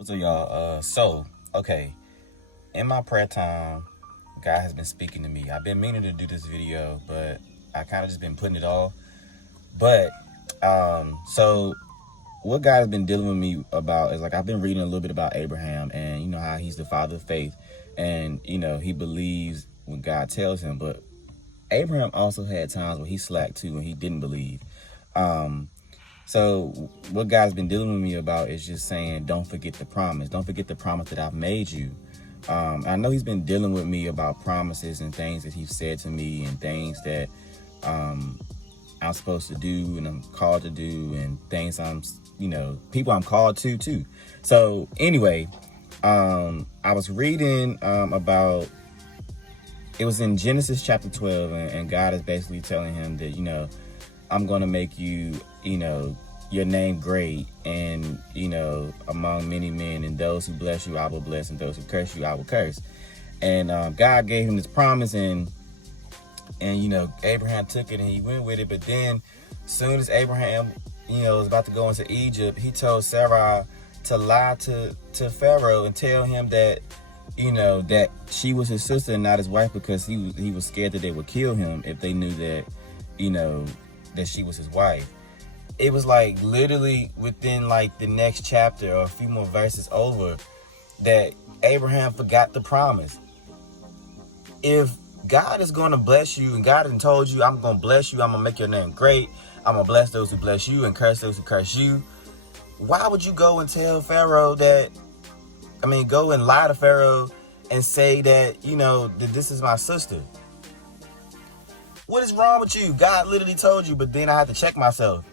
What's up, y'all? Okay, in my prayer time, God has been speaking to me. I've been meaning to do this video, but I kind of just been putting it off. But, so what God has been dealing with me about is, like, I've been reading a little bit about Abraham and, how he's the father of faith and, he believes when God tells him. But Abraham also had times where he slacked too and he didn't believe. So what God's been dealing with me about is just saying, don't forget the promise. Don't forget the promise that I've made you. I know he's been dealing with me about promises and things that he's said to me and things that I'm supposed to do and I'm called to do and things people I'm called to too. So anyway, I was reading about, it was in Genesis chapter 12 and God is basically telling him that, I'm going to make you, your name great and, among many men, and those who bless you, I will bless, and those who curse you, I will curse. And God gave him this promise and Abraham took it and he went with it. But then soon as Abraham, was about to go into Egypt, he told Sarah to lie to Pharaoh and tell him that, that she was his sister and not his wife, because he was scared that they would kill him if they knew that, that she was his wife. It was like literally within like the next chapter or a few more verses over that Abraham forgot the promise. If God is going to bless you and God has told you, I'm going to bless you, I'm going to make your name great, I'm going to bless those who bless you and curse those who curse you, why would you go and tell Pharaoh go and lie to Pharaoh and say that, that this is my sister? What is wrong with you? God literally told you. But then I had to check myself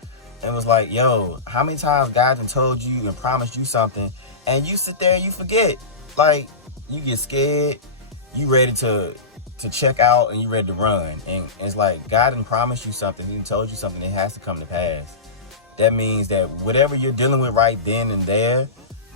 and was like, yo, how many times God has told you and promised you something and you sit there and you forget? Like, you get scared, you ready to check out and you ready to run. And it's like, God didn't promise you something. He told you something, it has to come to pass. That means that whatever you're dealing with right then and there,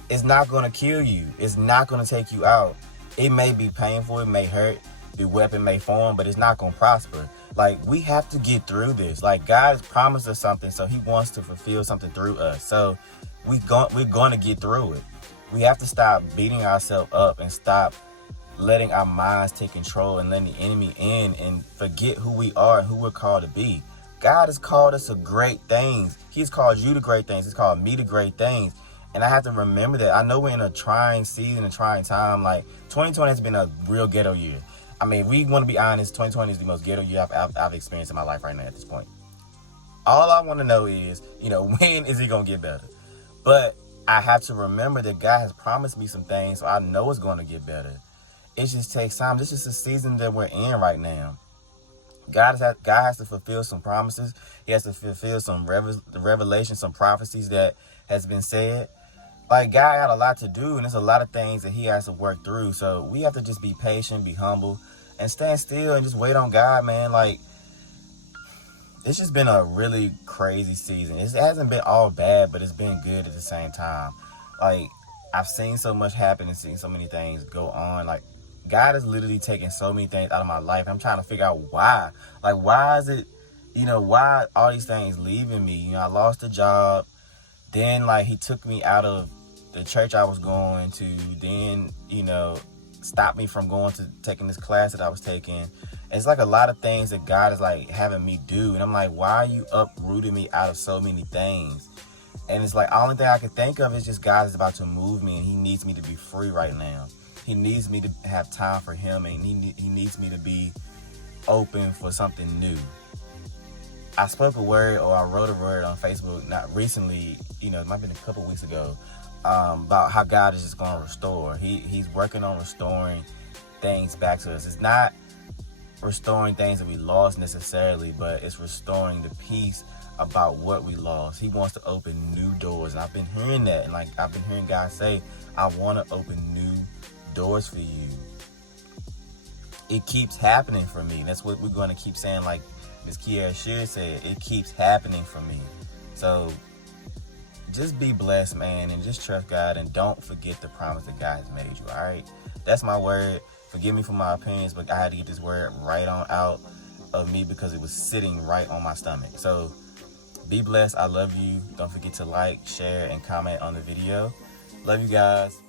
it's not going to kill you. It's not going to take you out. It may be painful, it may hurt, the weapon may form, but it's not going to prosper. Like, we have to get through this. Like, God has promised us something, so he wants to fulfill something through us. So we're going to get through it. We have to stop beating ourselves up and stop letting our minds take control and letting the enemy in and forget who we are and who we're called to be. God has called us to great things. He's called you to great things. He's called me to great things. And I have to remember that. I know we're in a trying season, a trying time. Like, 2020 has been a real ghetto year. I mean, we want to be honest, 2020 is the most ghetto year I've experienced in my life right now at this point. All I want to know is, when is it going to get better? But I have to remember that God has promised me some things, so I know it's going to get better. It just takes time. This is the season that we're in right now. God has to fulfill some promises. He has to fulfill some revelation, some prophecies that has been said. Like, God got a lot to do, and there's a lot of things that he has to work through. So we have to just be patient, be humble, and stand still and just wait on God, man. Like, it's just been a really crazy season. It hasn't been all bad, but it's been good at the same time. Like, I've seen so much happen and seen so many things go on. Like, God is literally taking so many things out of my life. I'm trying to figure out why. Like, why is it, why all these things leaving me? I lost a job. Then, like, he took me out of the church I was going to. Then, stopped me from taking this class that I was taking. It's like a lot of things that God is like having me do. And I'm like, why are you uprooting me out of so many things? And it's like, the only thing I can think of is just God is about to move me and he needs me to be free right now. He needs me to have time for him, and he needs me to be open for something new. I spoke a word, or I wrote a word on Facebook, not recently, it might have been a couple weeks ago, about how God is just going to restore. He's working on restoring things back to us. It's not restoring things that we lost necessarily, but it's restoring the peace about what we lost. He wants to open new doors, and I've been hearing that, and like I've been hearing God say, I want to open new doors for you. It keeps happening for me. That's what we're going to keep saying, like Miss Kiara Shear said, it keeps happening for me. So just be blessed, man, and just trust God, and don't forget the promise that God has made you. All right, that's my word. Forgive me for my opinions, but I had to get this word right on out of me because it was sitting right on my stomach. So be blessed. I love you. Don't forget to like, share, and comment on the video. Love you guys.